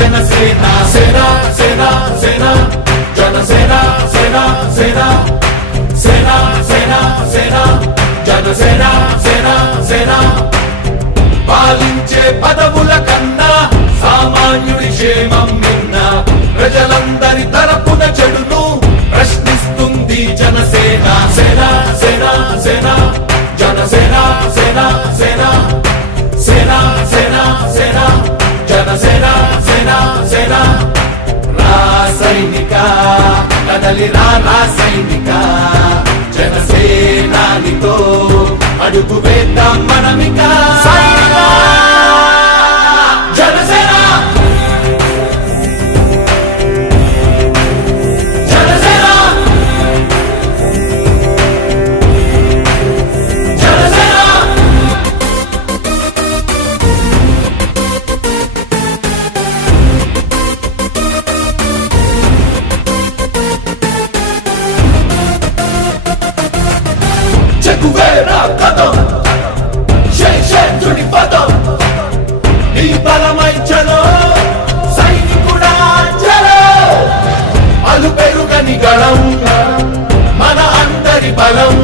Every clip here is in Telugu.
జనసేన సేన సేన సేన జనసేన సేన సేన సేన సేన సేన జనసేన సేన సేన పాలించే పదవుల కన్నా సామాన్యుడి క్షేమం నిన్న ప్రజలందరి తరపున చెడును ప్రశ్నిస్తుంది జనసేన సేన సేన సేన జనసేన సేన సేన సేన సేన సేన జనసేన సేన సేన రాసైనిక కదలిరా రాసైనిక జనసేనానితో అడుగు వేద్దాం మనమిక జనసేన జనసేన జనసేన చెగువేరా కదం శేషేంద్రుడి పదం ఈ బలమై చలో సైనికుడా చలో అలు పెరుగని గళం మన అందరి బలం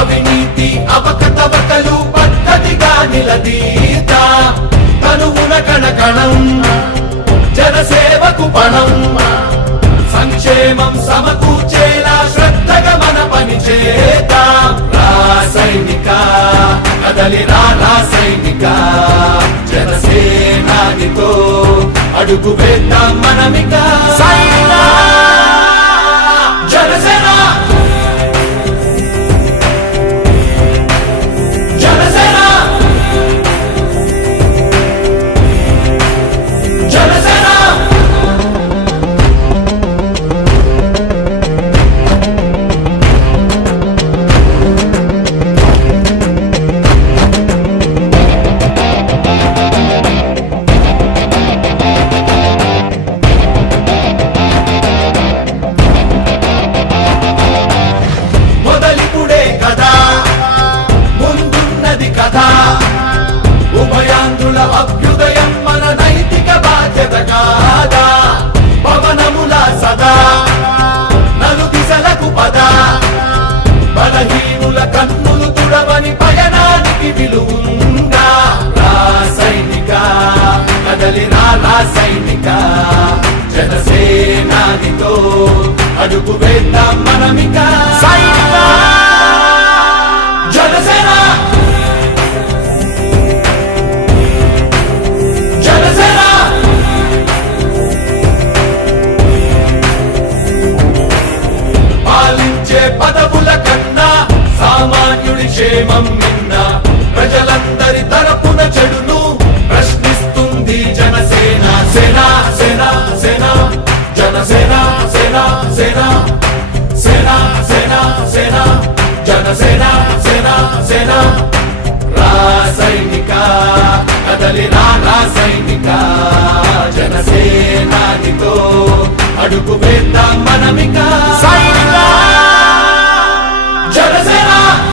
అవినీతి అవకతవకలు పద్ధతిగా నిలదీత తనువున కణకణం జనసేవకు పణం సంక్షేమం సమకూర్చేలా శ్రద్ధగా మన పని చేద్దాం రాసైనిక కదలిరా రాసైనిక జనసేనానితో అడుగు వేద్దాం మనమిక జనసేన జనసేన జనసేన మొదలిపుడే కదా ముందున్నది కదా ఉభయాంధ్రుల అభ్యుదయం మన నైతిక బాధ్యత కాదా పవనముల సదా నలు దిశలకు పద బలహీనుల కన్నులు తుడవని పయనానికి విలువుందా రాసైనిక కదలిరా రాసైనిక జనసేనానితో అడుగు వేద్దాం మనమిక జనసేన జనసేన పాలించే పదవుల కన్నా సామాన్యుడి క్షేమం నిన్న ప్రజలందరి తరపున చెడును ప్రశ్నిస్తుంది జనసేన సేన సేన సేన జనసేన సేన సేన సేన సేన సేన జనసేన సేన సేన రాసైనిక కదలిరా రాసైనిక జనసేనానితో అడుగు వేద్దాం మనమిక